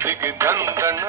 తిగి దందన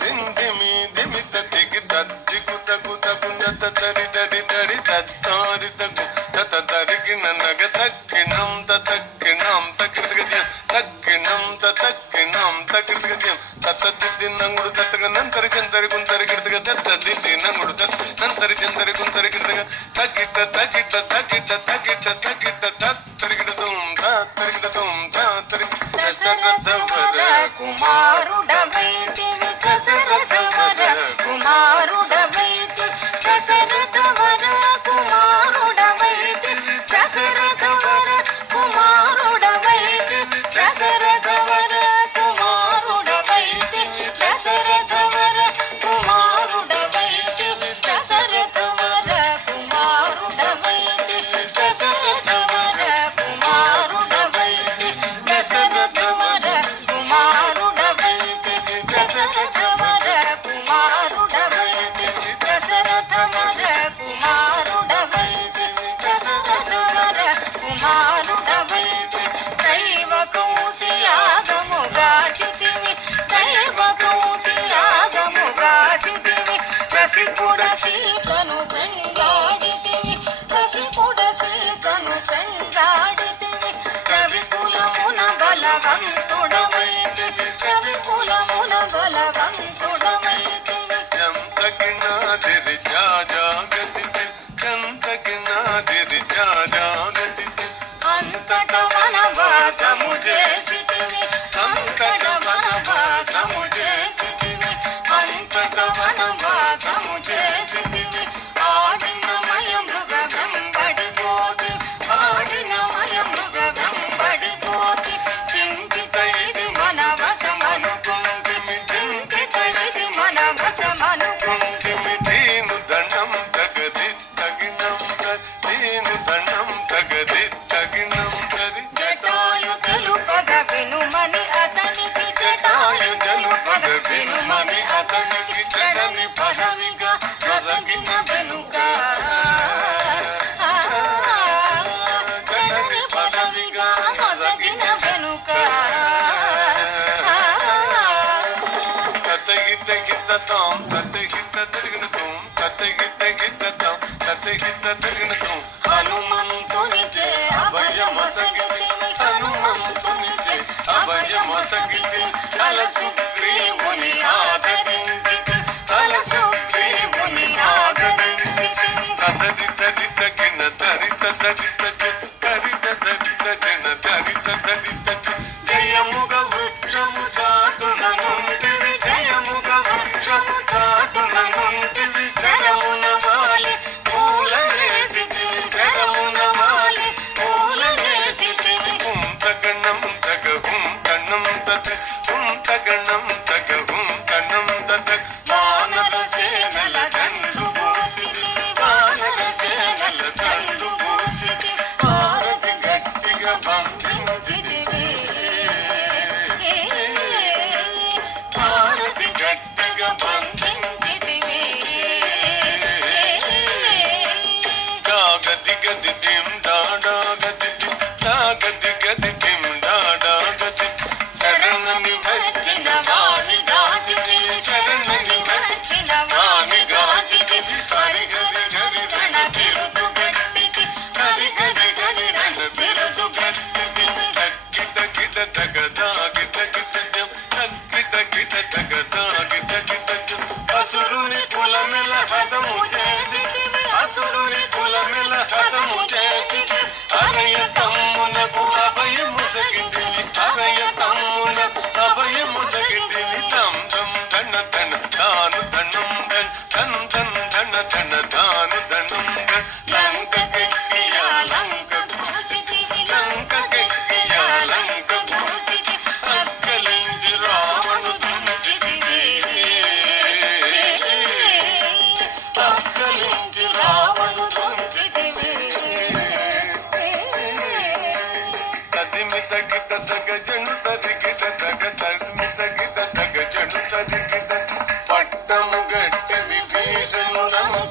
దిందిమి దిమిత తిగి తద్దిగు తగు తగు నత తరి తరి తరి తత్తారి తగు తత తరిగిన నగ తక్కిణం తక్కిణం తక్కిడిగజం తక్కిణం తక్కిణం తక్కిడిగజం తత దిద్ది నంగుడు తత్తగ నంతరి చందరి గుంతరి గిడతగ తత దిద్ది నంగుడు తత్ నంతరి చందరి గుంతరి గిడతగ తగిట తగిట తగిట తగిట తగిట తత్తరిగిడదుం తత్తరిగిడదుం తత్తరి దశరథవర కుమారుడవైతివి దశరథవర కుమారుడవైతి దశరథవర కుమారుడవైతి దశరథవర కుమారుడవైతి దశరథవర కుమారుడవైతి దశరథవర కుమారుడవైతి దశరథవర కుమారుడవైతి దశరథవర కుమారుడవైతి దశరథవర కుమారుడవైతి దశరథవర కుమారుడవైతి దశరథవర కుమారుడవైతి దశరథవర కుమారుడవైతి దైవ కౌశియాగముగాచితివి దైవ కౌశియాగముగాచితివి రసికుడ సీతను పెంగాడితివి రసికుడ సీతను పెంగాడితివి రవికులమున బలవంతుడమైతివి రవికులమున బలవంతుడమైతివి చంతకినాదిరి జాజాగతి చంతకినాదిరి జాజాగతి అంతట వనవాసము చేసితివి అంతట వనవాసము చేసితివి అంతట వనవాసము చేసితివి ఆడినమయ మృగ వెంబడిపోతి ఆడినమయ మృగ వెంబడిపోతి చింతిత ఇది మనవసమనుకుంటివి చింతిత ఇది మనవసమనుకుంటివి దీను దండం తగది తగినం దీను దండం తగది తగినం తరి జటాయు తెలుపగ వినుమని అతనికి జటాయు తెలుపగ వినుమని అతనికి చెడని పదవిగా నొసగిన వెనుక చెడని పదవిగా నొసగిన వెనుక తతగిత గితతాం తతగిత తిరిగినతాం తతగిత గితతాం తతగిత తిరిగినతాం హనుమంతునిచే అభయమొసగితివి హనుమంతునిచే అభయమొసగితి తలసుగ్రీవుని ఆదరించితి తలసుగ్రీవుని ఆదరించితివి తది తది తగిన తరిత తరిత తరిత తరిత జన తరిత తరిత జయముగ వృక్షము చాటుననుంటివి జయముగ వృక్షము చాటుననుంటివి శరమున వాలి పూలనేసితివి శరమున వాలి పూలనేసితివి తగణం తగ తన్నం తత తగణం తగ తన్నం తత వానర సేనల దండు పూసితివి వానర సేనల దండు పూసితివి భారతి గట్టిగా బంధించితివి భారతి గట్టిగా బంధించితివి గది గది దిం డాడా గది గది గది దిం డాడా గది శరణని వచ్చిన వాణి గాచితివి శరణని వచ్చిన వాణి గాచితివి హరి హరి హరి రణ బిరుదు గట్టికి హరి హరి హరి రణ బిరుదు గట్టికి గిట గిట తగదా గిట గిట జం గిట గిట తగదా గిట గిట జం అసురుని కులమెల హతము చేసితివి అసురుని కులమెల హతము చేసితివి అరయ తమ్మునకు అభయము సగితివి అరయ తమ్మునకు అభయము సగితివి తం తం ధన ధన తాను ధనం ధన్ ధన్ ధన్ ధన ధన తాను ధనం ధన్ లంక కెక్కియా లంక దూచితివి లంక కెక్కియా లంక దూచితివి అక్కలించి రావణు దుంచితివి అక్కలించి రావణు దుంచితివి తదిమిత గిట తగ జను తది గిట తగ తదిమిత గిట తగ జను తది గిట పట్టము గట్టి విభీషణుడము